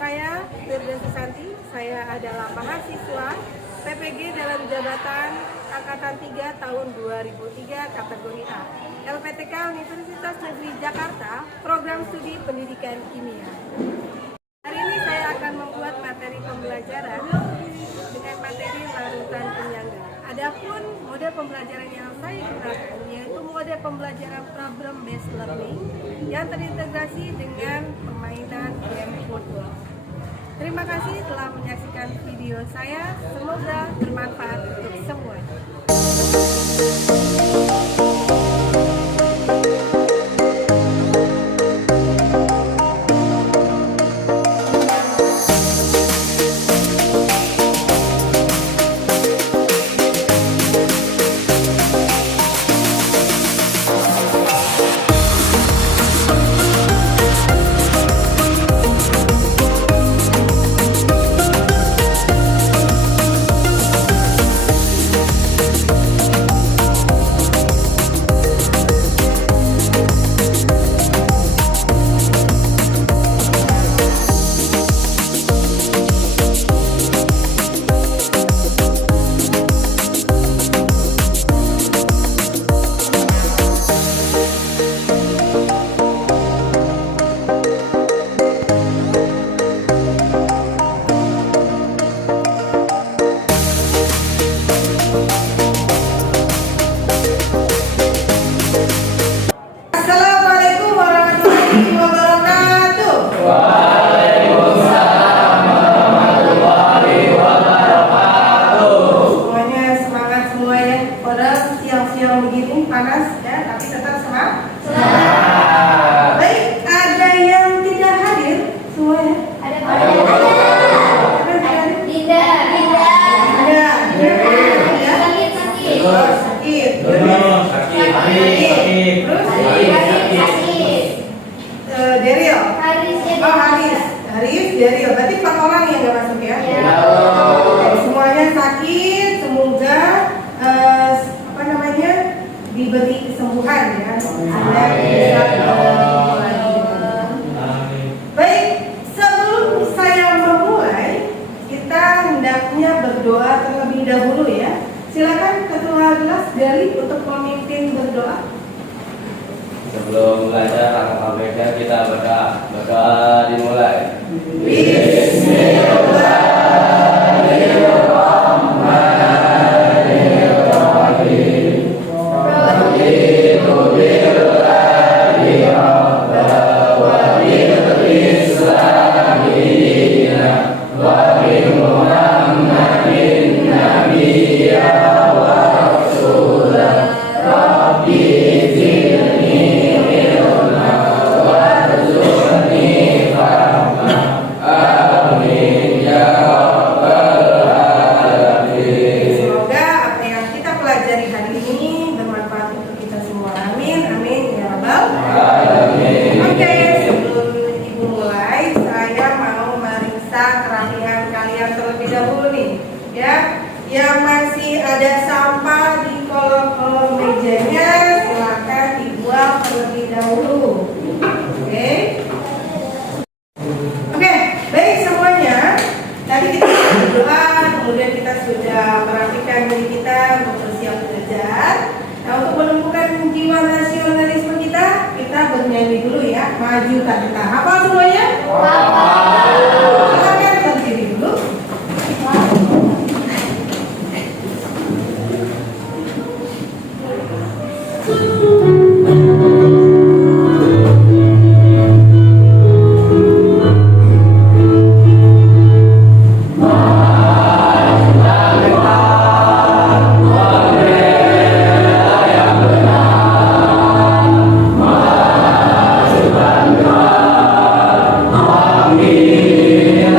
Saya Firda Susanti, saya adalah mahasiswa PPG dalam jabatan Angkatan 3 tahun 2003 kategori A, LPTK Universitas Negeri Jakarta, program studi pendidikan kimia. Hari ini saya akan membuat materi pembelajaran dengan materi larutan penyangga. Adapun model pembelajaran yang saya gunakan yaitu model pembelajaran problem based learning yang terintegrasi dengan permainan game football. Terima kasih telah menyaksikan video saya, semoga bermanfaat untuk semua. Assalamualaikum warahmatullahi wabarakatuh. Waalaikumsalam warahmatullahi wabarakatuh. Semuanya semangat semua ya. Padahal siang-siang begini panas ya, tapi tetap semangat. Baik, ada yang tidak hadir semuanya? Ada. Sakit. Daryl. Haris, Daryl. Berarti 4 orang yang nggak masuk ya? Semuanya sakit. Semoga diberi kesembuhan ya. Anda bisa lagi. Baik, sebelum saya memulai, kita hendaknya berdoa terlebih dahulu ya. Silakan ketua kelas Gali untuk memimpin berdoa. Sebelum belajar alfabetnya kita berdoa dimulai. Yang masih ada sampah di kolom-kolom mejanya, silakan dibuang terlebih dahulu. Oke, baik semuanya. Tadi kita sudah berdoa, kemudian kita sudah merapikan diri kita untuk bersiap belajar. Nah, untuk menumbuhkan jiwa nasionalisme kita bernyanyi dulu ya. Maju tak kita. Hafal semuanya? Silakan berdiri dulu. Amin.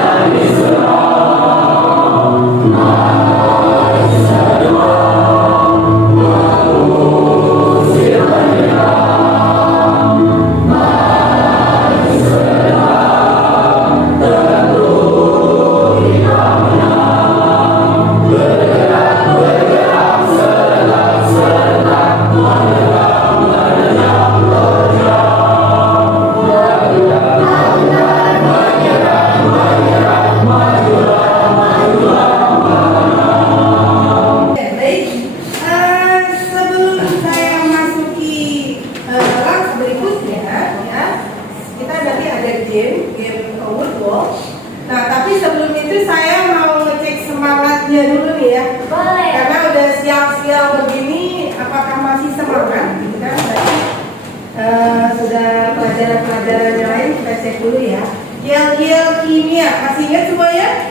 pelajaran-pelajaran yang lain kita cek dulu ya. Yel-yel kimia, masih ingat semuanya?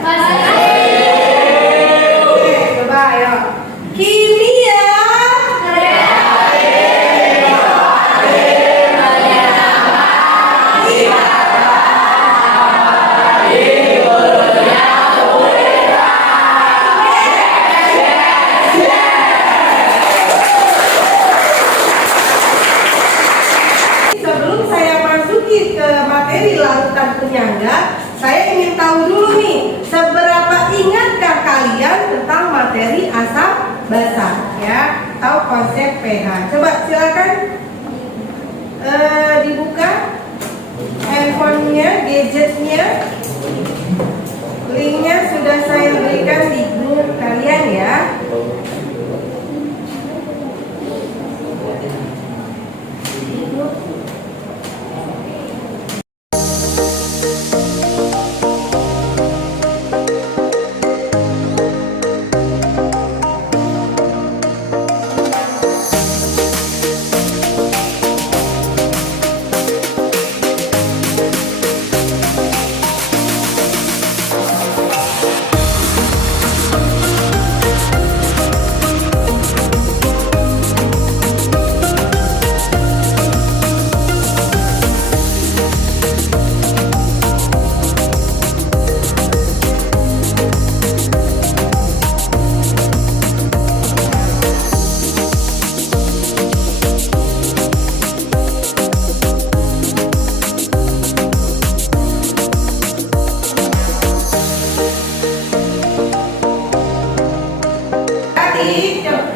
Oke, coba ayo. Kimia. Sebelum saya masuki ke materi larutan penyangga, saya ingin tahu dulu nih, seberapa ingatkah kalian tentang materi asam basa, ya? Tahu konsep pH? Coba silakan dibuka handphonenya, gadgetnya, linknya sudah saya berikan di grup kalian ya.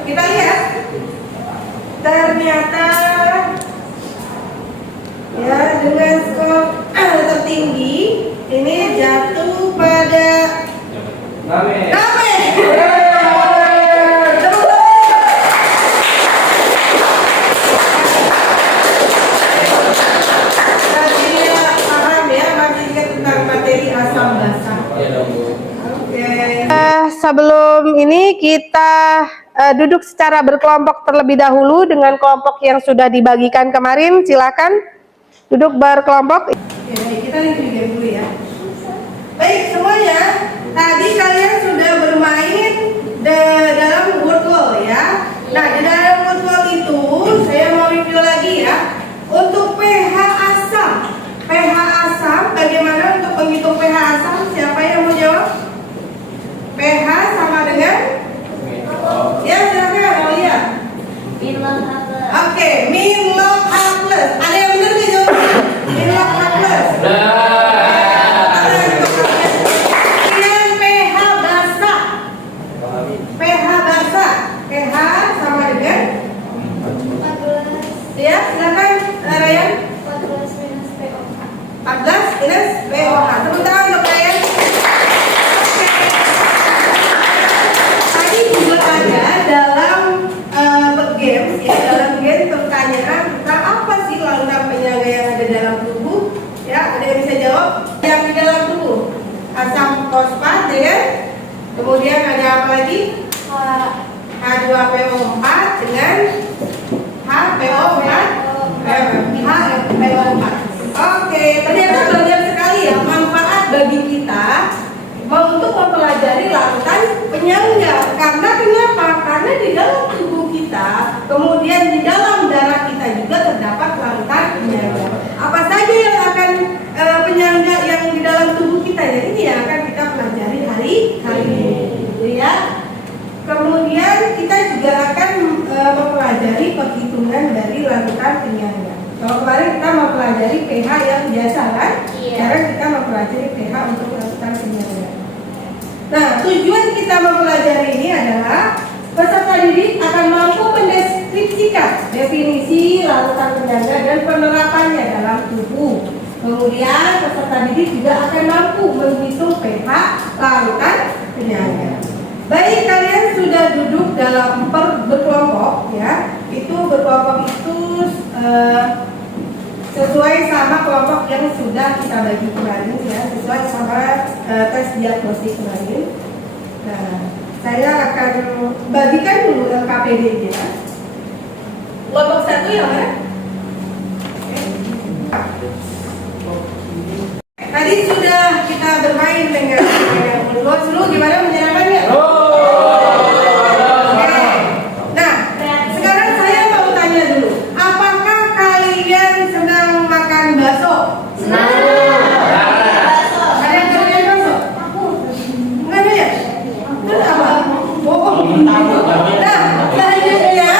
Kita lihat ternyata ya dengan skor tertinggi ini jatuh pada Name. Paham ya, masih ingat tentang materi asam basa. Sebelum ini kita duduk secara berkelompok terlebih dahulu dengan kelompok yang sudah dibagikan kemarin. Silakan duduk berkelompok. Kita lihat dulu ya. Baik semuanya, tadi kalian sudah bermain dalam word wall ya. Nah di dalam word wall itu saya mau review lagi ya. Untuk pH asam, bagaimana untuk menghitung pH asam? Siapa yang mau jawab? pH sama dengan? Ya silakan Aulia. Min log H plus. Oke, min log H plus. Ada yang benar nggak jawabnya? Min log H plus. Kemudian pH basah. pH sama dengan? 14. Ya silakan Ryan. 14 minus POH. 14 minus POH. Tepuk tangan untuk Ryan. Tadi juga ada dalam games ya, dalam game pertanyaan tentang apa sih larutan penyangga yang ada dalam tubuh? Ya, ada yang bisa jawab? Yang di dalam tubuh asam fosfat ya kan? Kemudian ada apa lagi? H2PO4 dengan HPO4. HPO4. Oke, ternyata banyak sekali ya manfaat bagi kita untuk mempelajari larutan penyangga. Karena kenapa? Karena di dalam tubuh kita, kemudian di dalam darah kita juga terdapat larutan penyangga. Apa saja yang akan penyangga yang di dalam tubuh kita ya, ini yang akan kita pelajari hari ini, gitu ya. Kemudian kita juga akan mempelajari perhitungan dari larutan penyangga. Kalau kemarin kita mempelajari pH yang biasa kan? Iya. Sekarang kita mempelajari pH untuk larutan penyangga. Nah, tujuan kita mempelajari ini adalah peserta didik akan mampu mendeskripsikan definisi larutan penyangga dan penerapannya dalam tubuh. Kemudian peserta didik juga akan mampu menghitung pH larutan penyangga. Baik, kalian sudah duduk dalam berkelompok ya. Itu berkelompok itu sesuai sama kelompok yang sudah kita bagi kemarin ya, sesuai sama tes diagnostik kemarin. Nah, saya akan bagikan dulu LKPD-nya. Kelompok 1 yang mana? tadi sudah kita bermain dengan unsur. Seru gimana, menyenangkan nggak? Oke. Nah, sekarang saya mau tanya dulu, apakah kalian senang makan bakso? Senang. Ada yang kalian bakso? Enggak ada ya? Terus apa? Oh, nah, selanjutnya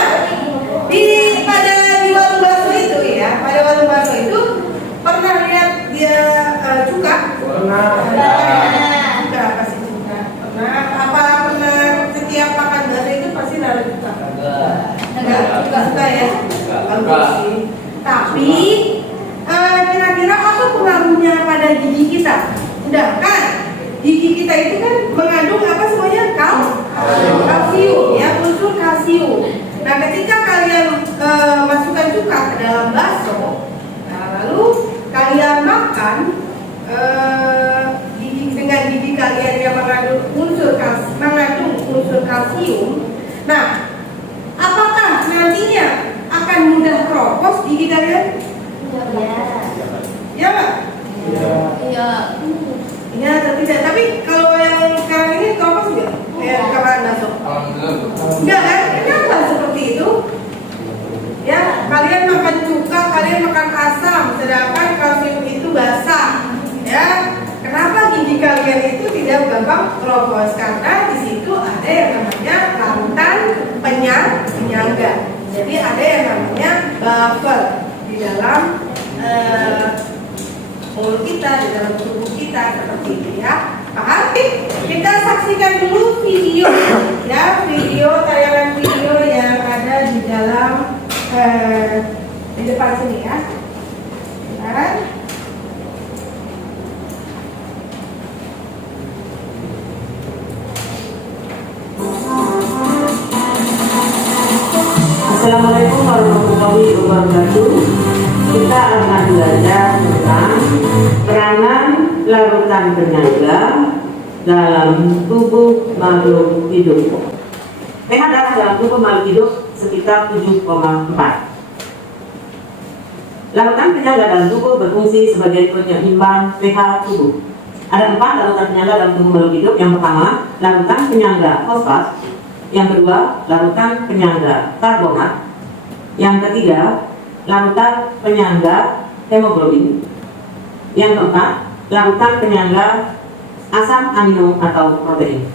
di warung bakso itu ya, pada warung bakso itu pernah lihat dia cuka? Cuka pasti cuka. Pernah apa? Pernah setiap makan bakso itu pasti naruh cuka? Enggak, suka ya? Bagus sih. Tapi kira-kira apa pengaruhnya pada gigi kita? Udah kan? Gigi kita itu kan mengandung apa semuanya? Kalsium ya, unsur kalsium. Nah, ketika kalian masukkan cuka ke dalam bakso, nah, lalu kalian makan dengan gigi kalian yang mengandung unsur kalsium. Nah, apakah nantinya akan mudah keropos gigi kalian? Ya, Pak? Iya. Iya, tapi kalau yang sekarang ini keropos nggak? Kayak kapan masuk? Enggak kan? Kenapa seperti itu? Ya, kalian makan cuka, kalian makan asam, sedangkan kalsium itu basah. Ya, kenapa gigi kalian itu tidak gampang keropos? Karena di situ ada yang namanya larutan penyangga. Jadi ada yang namanya buffer di dalam mulut kita, di dalam tubuh kita, seperti itu ya. Paham? Kita saksikan dulu video ya, tayangan video yang ada di dalam di depan sini ya. Bentar. Assalamualaikum warahmatullahi wabarakatuh. Kita akan belajar tentang peranan larutan penyangga dalam tubuh makhluk hidup. pH darah dalam tubuh makhluk hidup sekitar 7,4. Larutan penyangga dalam tubuh berfungsi sebagai penyeimbang pH tubuh. Ada 4 larutan penyangga dalam tubuh makhluk hidup. Yang pertama, larutan penyangga fosfat. Yang kedua, larutan penyangga karbonat. Yang ketiga, larutan penyangga hemoglobin. Yang keempat, larutan penyangga asam amino atau protein.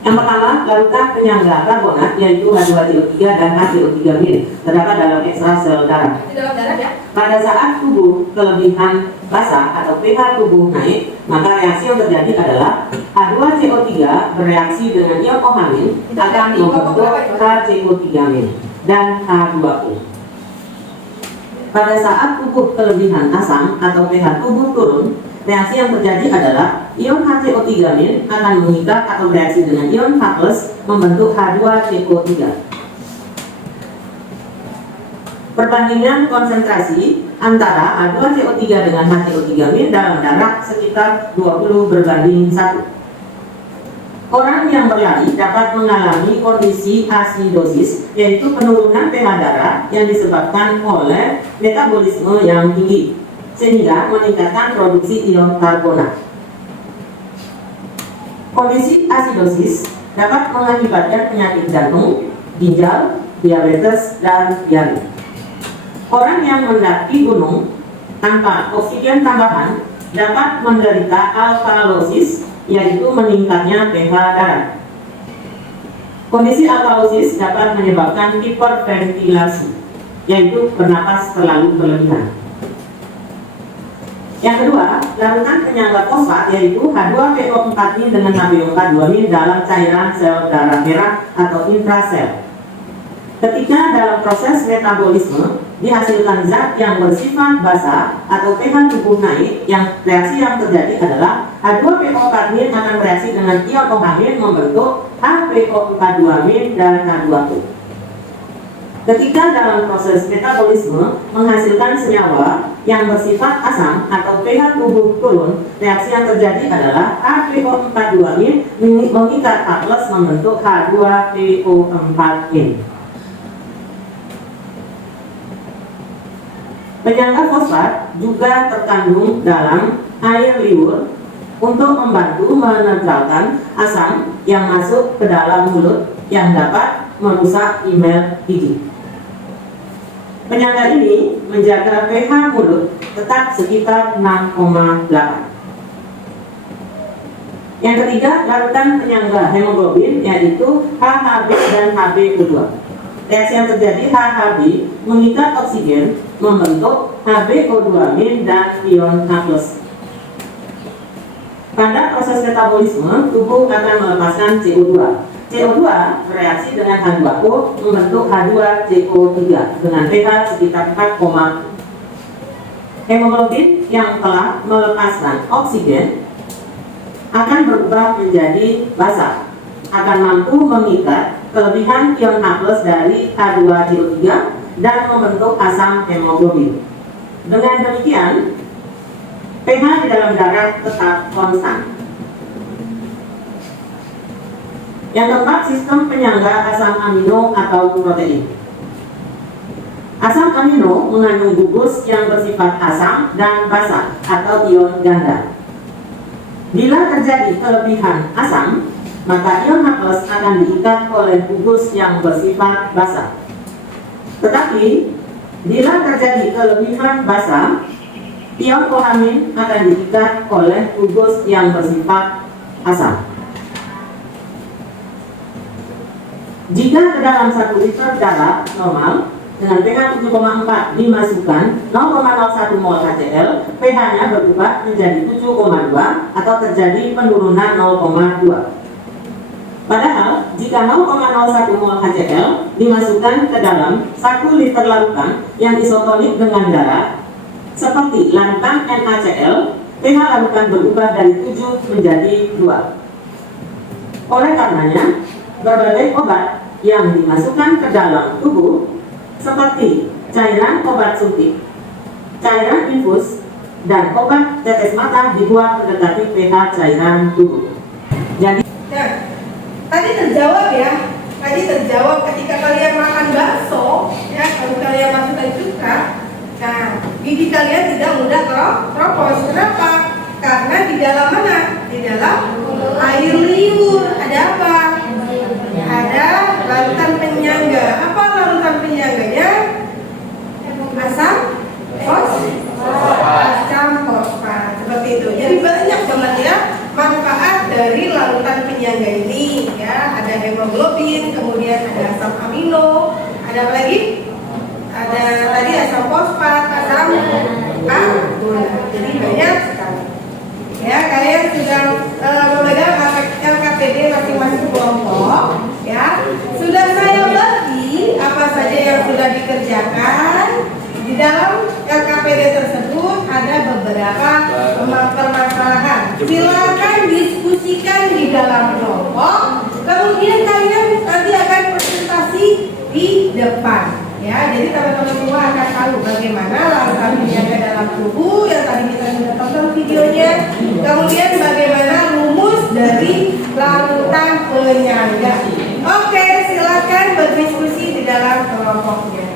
Yang pertama, larutan penyangga karbonat, yaitu H2CO3 dan HCO3- terdapat dalam ekstrasel darah. Di dalam darah ya. Pada saat tubuh kelebihan basah atau pH tubuh naik, maka reaksi yang terjadi adalah H2CO3 bereaksi dengan ion OH- akan membentuk HCO3- dan H2O. Pada saat tubuh kelebihan asam atau pH tubuh turun, reaksi yang terjadi adalah ion HCO3- akan mengikat atau bereaksi dengan ion H+ membentuk H2CO3. Perbandingan konsentrasi antara H2CO3 dengan HCO3- dalam darah sekitar 20:1. Orang yang berlari dapat mengalami kondisi asidosis, yaitu penurunan pH darah yang disebabkan oleh metabolisme yang tinggi, sehingga meningkatkan produksi ion karbonat. Kondisi asidosis dapat mengakibatkan penyakit jantung, ginjal, diabetes, dan diare. Orang yang mendaki gunung tanpa oksigen tambahan dapat menderita alkalosis, yaitu meningkatnya pH darah. Kondisi alkalosis dapat menyebabkan hiperventilasi, yaitu bernapas terlalu berlebihan. Yang kedua, larutan penyangga fosfat, yaitu H2PO4- dengan HbO4 dalam cairan sel darah merah atau intrasel. Ketika dalam proses metabolisme dihasilkan zat yang bersifat basah atau pH tubuh naik, reaksi yang terjadi adalah H2PO4- akan bereaksi dengan ion OH- membentuk HPO42- dan H2O. Ketika dalam proses metabolisme menghasilkan senyawa yang bersifat asam atau pH tubuh turun, reaksi yang terjadi adalah HPO42- mengikat H+ membentuk H2PO4-. Penyangga fosfat juga terkandung dalam air liur untuk membantu menetralkan asam yang masuk ke dalam mulut yang dapat merusak email gigi. Penyangga ini menjaga pH mulut tetap sekitar 6,8. Yang ketiga, larutan penyangga hemoglobin yaitu HHB dan HbO2. Reaksi yang terjadi HHB mengikat oksigen membentuk HbO2- dan ion H+. Pada proses metabolisme, tubuh akan melepaskan CO2. CO2 bereaksi dengan H2O membentuk H2CO3 dengan pH sekitar 4, hemoglobin yang telah melepaskan oksigen akan berubah menjadi basa, akan mampu mengikat kelebihan ion H+ dari H2CO3 dan membentuk asam hemoglobin. Dengan demikian, pH di dalam darah tetap konstan. Yang keempat, sistem penyangga asam amino atau protein. Asam amino mengandung gugus yang bersifat asam dan basa atau ion ganda. Bila terjadi kelebihan asam, maka ion H+ akan diikat oleh gugus yang bersifat basa. Tetapi, bila terjadi kelebihan basa, ion kohamin akan diikat oleh gugus yang bersifat asam. Jika ke dalam 1 liter darah normal dengan pH 7,4 dimasukkan 0,01 mol HCl, pH-nya berubah menjadi 7,2 atau terjadi penurunan 0,2. Padahal, jika 0,01 mol HCl dimasukkan ke dalam 1 liter larutan yang isotonik dengan darah, seperti larutan NaCl, pH larutan berubah dari 7 menjadi 2. Oleh karenanya, berbagai obat yang dimasukkan ke dalam tubuh seperti cairan obat suntik, cairan infus, dan obat tetes mata dibuat mendekati pH cairan tubuh. Jadi, tadi terjawab ya. Tadi terjawab ketika kalian makan bakso, ya, kalau kalian masukkan cuka, nah, gigi kalian tidak mudah keropos. Kenapa? Karena di dalam mana? Di dalam air liur. Ada apa? Ada larutan penyangga. Apa larutan penyangganya? Asam fosfat. Seperti itu. Jadi banyak banget ya manfaat dari larutan penyangga ini. Ya, ada hemoglobin, kemudian ada asam amino, ada apa lagi? Ada tadi asam fosfat, asam gula. Jadi banyak sekali. Ya, kalian sudah memegang LKPD masing-masing kelompok. Ya, sudah saya bagi apa saja yang sudah dikerjakan. Di dalam LKPD tersebut ada beberapa permasalahan. Silakan diskusikan di dalam kelompok. Kemudian kalian nanti akan presentasi di depan. Ya, jadi teman-teman semua akan tahu bagaimana larutan penyangga dalam tubuh yang tadi kita sudah tonton videonya. Kemudian bagaimana rumus dari larutan penyangga. Oke, silakan berdiskusi di dalam kelompoknya.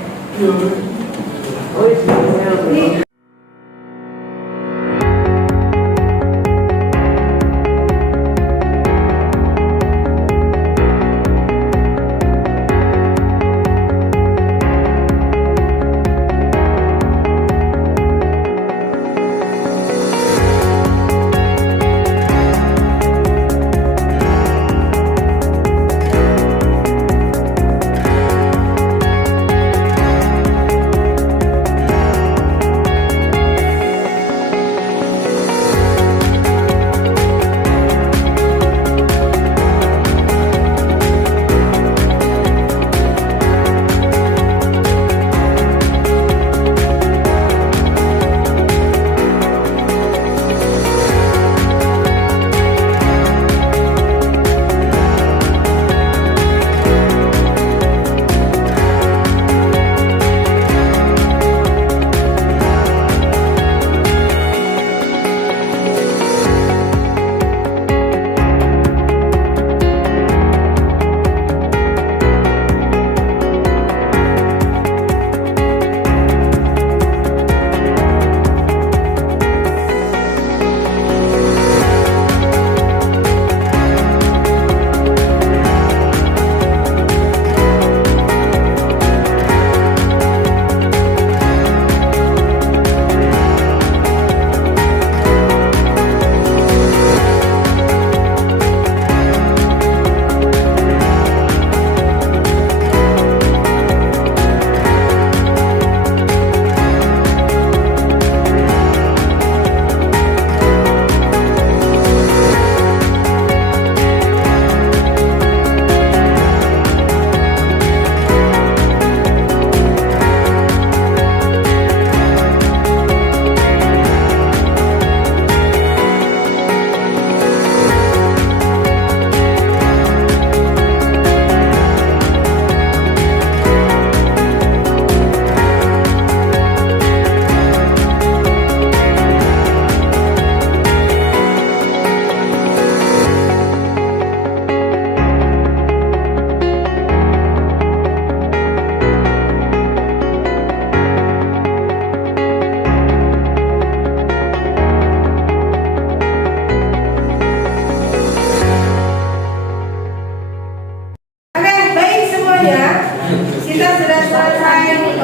kita sudah selesai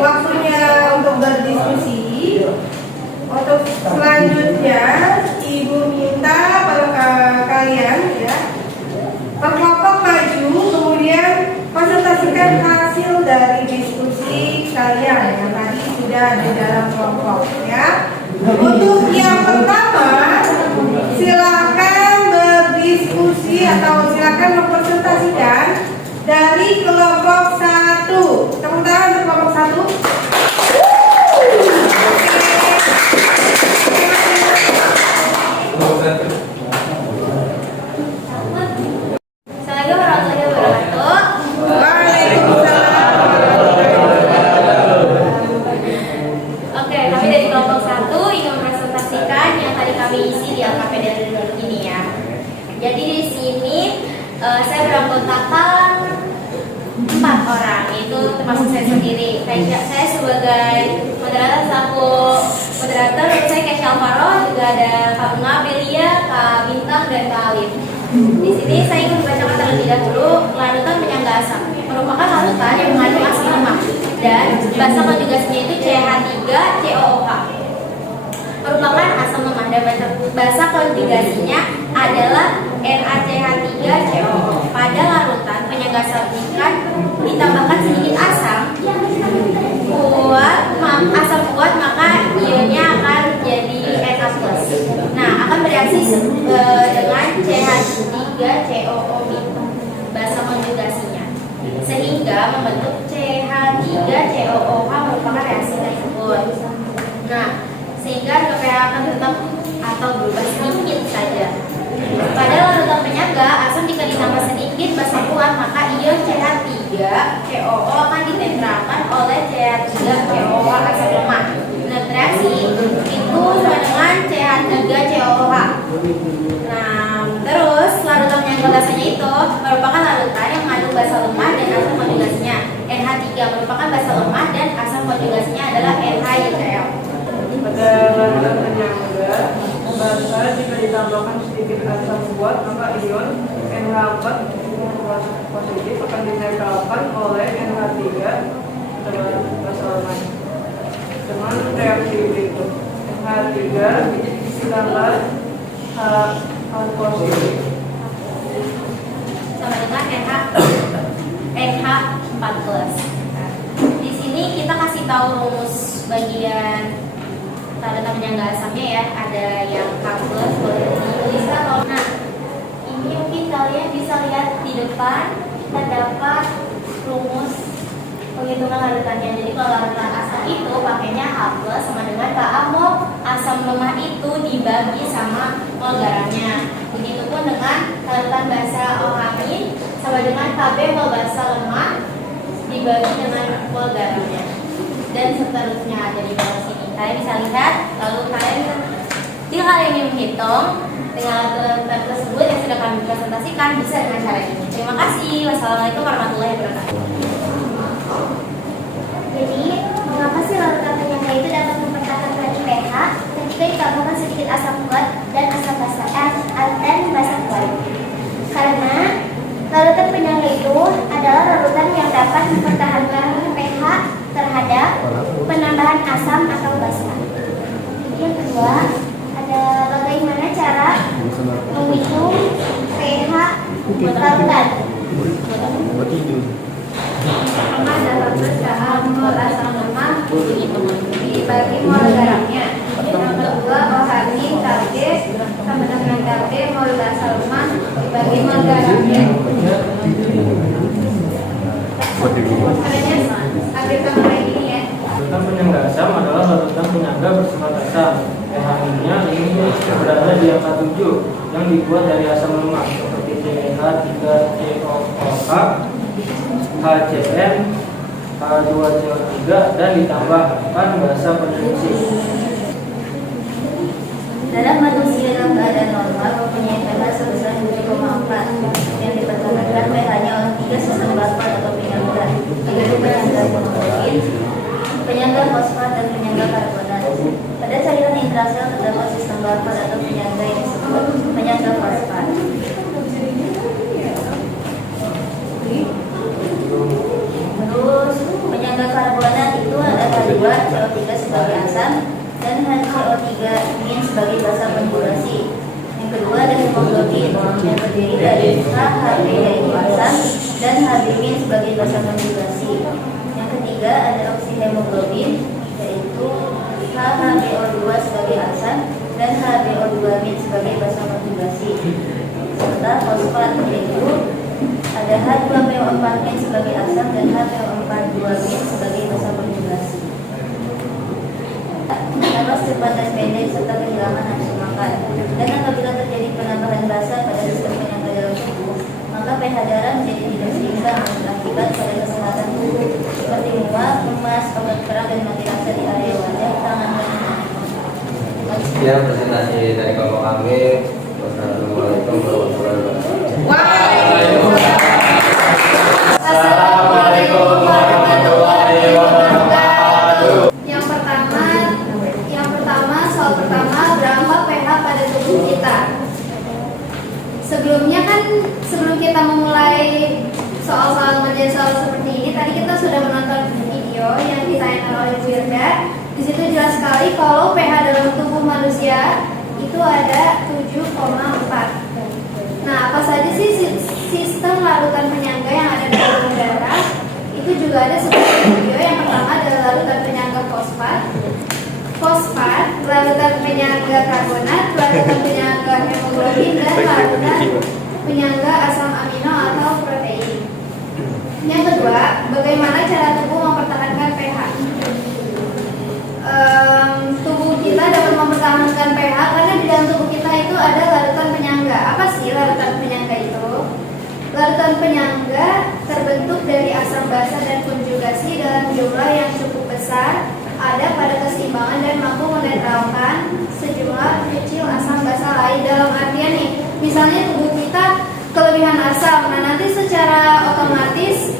waktunya untuk berdiskusi. Untuk selanjutnya, Ibu minta kalian ya berkelompok maju, kemudian konsultasikan hasil dari diskusi kalian yang tadi sudah ada dalam kelompok ya. Untuk yang pertama, silakan berdiskusi atau silakan mempresentasikan dari kelompok 1. Tepuk tangan untuk kelompok 1. Assalamualaikum warahmatullahi wabarakatuh. Oke, kami dari kelompok 1 ingin mempresentasikan yang tadi kami isi di LKP dari dulu ini ya. Jadi di sini saya beranggotakan 4 orang, itu termasuk saya sendiri. Saya sebagai moderator selaku moderator, saya Kesha Alvaro, juga ada Kak Bunga, Belia, Kak Bintang, dan Kak Alif. Di sini saya ingin membacakan terlebih dahulu larutan penyangga asam. Merupakan larutan yang mengandung asam lemak dan basa konjugasinya itu CH3COOH. Merupakan asam lemak dan basa konjugasinya adalah NaCH3COO. Pada larutan penyangga asam ikan ditambahkan sedikit asam kuat, maka ionnya akan jadi Na+. Nah, akan bereaksi dengan CH3COO basa konjugasinya, sehingga membentuk CH3COOH merupakan reaksi tersebut. Nah, sehingga pH akan tetap atau berubah sedikit saja. Pada larutan penyangga asam jika ditambah sedikit basa kuat, maka ion CH3COO akan ditetrakan oleh CH3COOH asam lemak. Nah, reaksi itu sama dengan CH3COOH. Nah, terus larutan penyangga basanya itu merupakan larutan yang mengandung basa lemah dan asam konjugasinya NH3, merupakan basa lemah dan asam konjugasinya adalah NHYCl. Pada larutan penyangga basa jika ditambahkan sedikit asam kuat, maka ion NH4 positif akan dinetralkan oleh NH3 dengan basa lemah. Dengan reaksi berikut, NH3 ditambah H positif sama dengan NH14. Di sini kita kasih tahu rumus bagian larutan penyangga asamnya ya. Ada yang H+, boleh dituliskan. Nah, ini mungkin kalian bisa lihat di depan terdapat rumus penghitungan larutannya. Jadi kalau larutan asam itu pakainya H+ sama dengan KA mol asam lemah itu dibagi sama mol garamnya. Begitupun dengan larutan basa OH- sama dengan KB mol basa lemah dibagi dengan mol garamnya. Dan seterusnya ada di bawah sini. Kalian bisa lihat, lalu jika kalian ingin menghitung dengan larutan tersebut yang sudah kami presentasikan, bisa dengan cara ini. Terima kasih. Wassalamualaikum warahmatullahi wabarakatuh. Jadi, mengapa sih larutan penyangga itu dapat mempertahankan pH ketika ditambahkan sedikit asam kuat dan asam basa dan basa kuat? Karena larutan penyangga itu adalah larutan yang dapat mempertahankan pH terhadap penambahan asam atau basa. Yang kedua, ada bagaimana cara menghitung pH larutan. Pertama dalam KA mol asam lemak dibagi mol garamnya. Yang kedua OH- KB sama dengan KB mol basa lemak dibagi mol garamnya. Adanya ambil sama kayak gini ya. Larutan penyangga asam adalah larutan penyangga bersifat asam. pH-nya ini berada di angka 7 yang dibuat dari asam lemak seperti CH3COOH, HCN, H2CO3 dan ditambahkan basa penfungsi. Dalam manusia dalam keadaan normal mempunyai pH sebesar 7,4 yang dipertahankan pH-nya oleh 3 sistem basal atau penyangga, yaitu penyangga monoklin, penyangga fosfat dan penyangga karbonat. Pada cairan intrasel terdapat sistem basal atau penyangga yang disebut penyangga fosfat. CO3 sebagai asam, dan HCO3- sebagai basa konjugasi. Yang kedua ada hemoglobin yang terdiri dari HB yaitu asam dan HB- sebagai basa konjugasi. Yang ketiga ada oksihemoglobin yaitu HHBO2 sebagai asam dan HBO2- sebagai basa konjugasi. Serta fosfat yaitu ada H2PO4- sebagai asam dan HPO42- sebagai basa konjugasi. Napas cepat dan pendek serta kehilangan nafsu makan. Dan apabila terjadi penambahan basa pada sistem penyangga dalam tubuh, maka pH darah menjadi tidak seimbang dan berakibat pada kesehatan tubuh seperti mual, lemas, otot perang dan mati rasa di area wajah, tangan, dan tangan. Sekian presentasi dari kelompok kami. Wassalamualaikum warahmatullahi wabarakatuh. Assalamualaikum warahmatullahi wabarakatuh. Yang pertama, soal pertama, berapa pH pada tubuh kita? Sebelum kita memulai soal-soal ngerjain soal seperti ini, tadi kita sudah menonton video yang ditayangkan oleh Bu Irda. Di situ jelas sekali kalau pH dalam tubuh manusia itu ada 7,4. Nah, apa saja sih sistem larutan penyangga yang ada dalam darah? Itu juga ada seperti video. Yang pertama adalah larutan penyangga fosfat, larutan penyangga karbonat, larutan penyangga hemoglobin, dan larutan penyangga asam amino atau protein. Yang kedua, bagaimana cara tubuh mempertahankan pH? Tubuh kita dapat mempertahankan pH karena di dalam tubuh kita itu ada larutan penyangga. Apa sih larutan penyangga itu? Larutan penyangga terbentuk dari asam basa dan konjugasi dalam jumlah yang cukup besar, ada pada keseimbangan dan mampu menetralkan sejumlah kecil asam basa lain. Dalam artian nih, misalnya tubuh kita kelebihan asam, nah nanti secara otomatis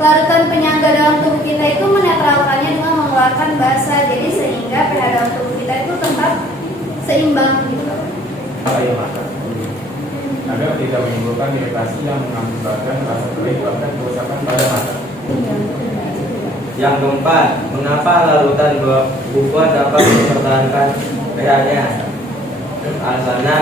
larutan penyangga dalam tubuh kita itu menetralkannya dengan mengeluarkan basa, jadi sehingga pH dalam tubuh kita itu tetap seimbang gitu. Agar tidak menimbulkan iritasi yang mengakibatkan rasa perih bahkan kerusakan pada mata. Yang keempat, mengapa larutan buah dapat mempertahankan pH-nya? Alasannya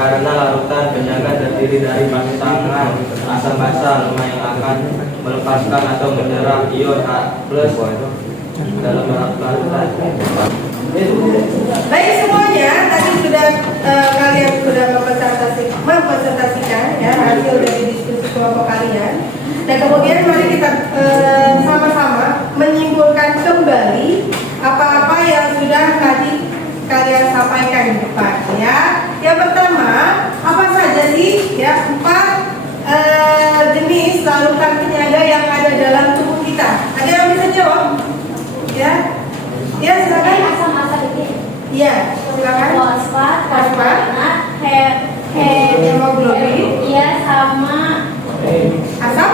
karena larutan penyangga terdiri dari pasangan asam basa lemah yang akan melepaskan atau menyerap ion H+ dalam larutan. Baik semuanya, tadi sudah kalian sudah mempresentasikan ya hasil dari diskusi kelompok kalian. Dan kemudian mari kita sama-sama menyimpulkan kembali apa-apa yang sudah tadi kalian sampaikan di depan ya. Yang pertama, apa saja sih ya 4 jenis larutan penyangga yang ada dalam tubuh kita? Ada yang bisa jawab? Ya, ya silakan. Asam-asam itu. Iya, silakan. Fosfat, karbonat, hemoglobin. Iya, sama Asam?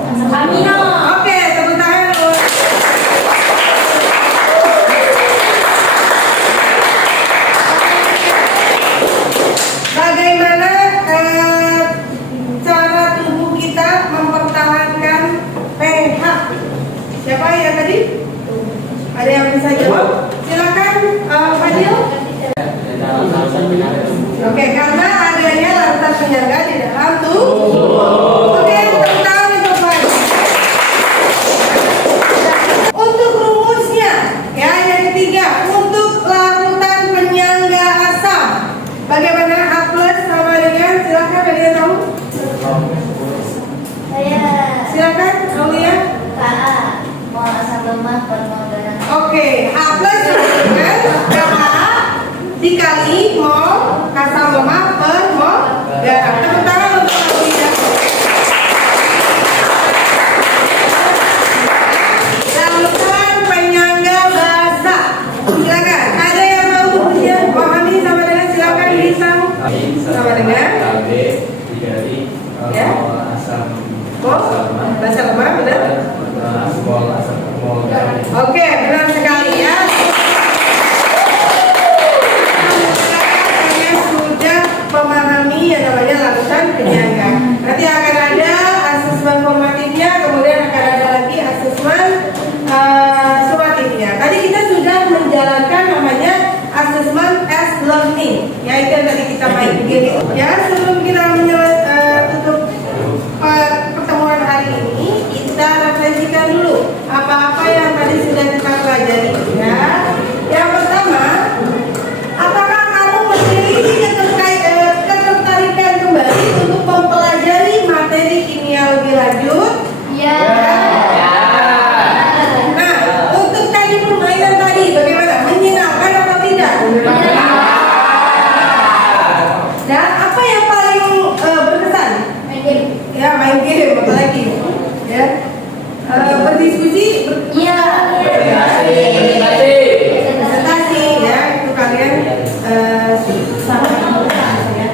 asam amino. Oke, tepuk tangan. Bagaimana cara tubuh kita mempertahankan pH? Siapa yang tadi? Ada yang bisa jawab? Silakan, Fadil. Oke, karena adanya larutan penyangga di dalam tubuh. Oke, tepuk tangan untuk Fadil. Untuk rumusnya, ya yang ketiga, untuk larutan penyangga asam, bagaimana H+ sama dengan? Silakan, ada yang tahu? Saya Silakan, Aulia. Ka, mol asam lemak per mol garam. Oke, H+ sama dengan Ka dikali mol asam lemak per mol garam. Tepuk tangan untuk Aulia. Larutan penyangga basa. Silakan, ada yang tahu rumusnya? Pahami sama dengan? Silakan dihitung. Sama dengan? KB dikali Ya. asam Mol basa lemak, benar? mol garam. Oke, benar sekali ya. Kalian sudah memahami yang namanya larutan penyangga. Nanti akan ada asesmen formatifnya, kemudian akan ada lagi asesmen sumatifnya. Tadi lebih lanjut? Iya. Nah, untuk tadi permainan tadi bagaimana? Menyenangkan atau tidak? Dan apa yang paling berkesan? Main game. Ya, main game apalagi. Ya. Berdiskusi, Iya. presentasi ya, itu kalian sama ya.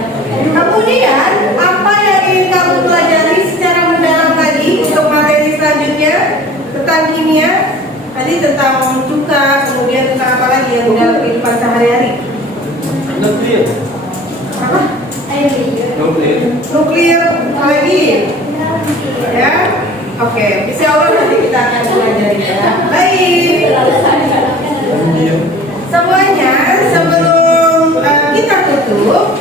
Kemudian apa yang ingin kamu pelajari secara mendalam tadi untuk materi selanjutnya tentang kimia? Tadi tentang cuka, kemudian tentang apa lagi yang dalam kehidupan sehari-hari? Nuklir. Apa? Nuklir. Nuklir lagi ya. Oke, insya Allah nanti kita akan pelajari ya. Baik. Semuanya sebelum kita tutup,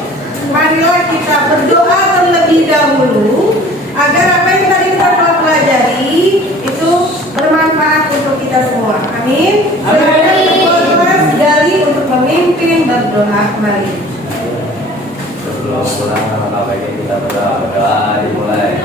marilah kita berdoa terlebih dahulu agar apa yang tadi kita telah pelajari itu bermanfaat untuk kita semua. Amin. Silakan kelas Gali untuk memimpin berdoa kembali. Sebelum pulang sama baiknya kita berdoa dimulai.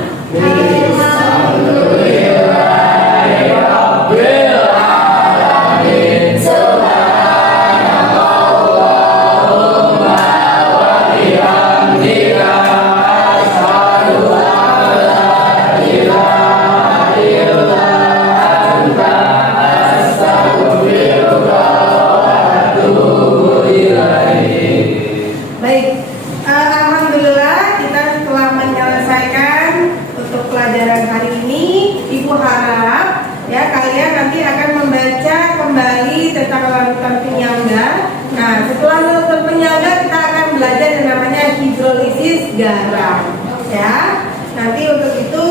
Baik, alhamdulillah kita telah menyelesaikan untuk pelajaran hari ini. Ibu harap ya kalian nanti akan membaca kembali tentang larutan penyangga. Nah, setelah larutan penyangga kita akan belajar yang namanya hidrolisis garam. Ya, nanti untuk itu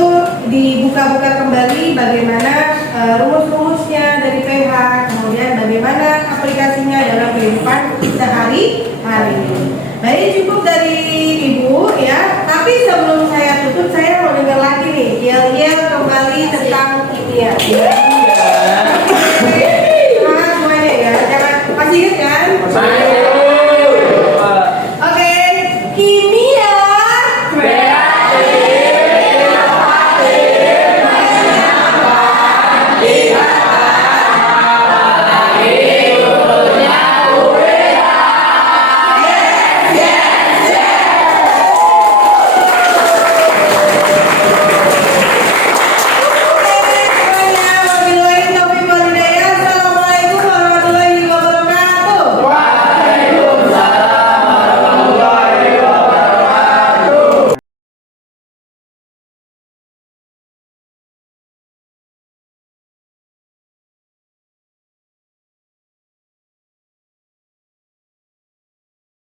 dibuka-buka kembali bagaimana rumus-rumusnya dari pH, kemudian bagaimana aplikasinya dalam kehidupan sehari-hari. Baik, cukup dari Ibu ya. Tapi sebelum saya tutup, saya mau dengar lagi nih yel-yel kembali tentang kimia. Semangat semuanya ya. Jangan masih ingat kan?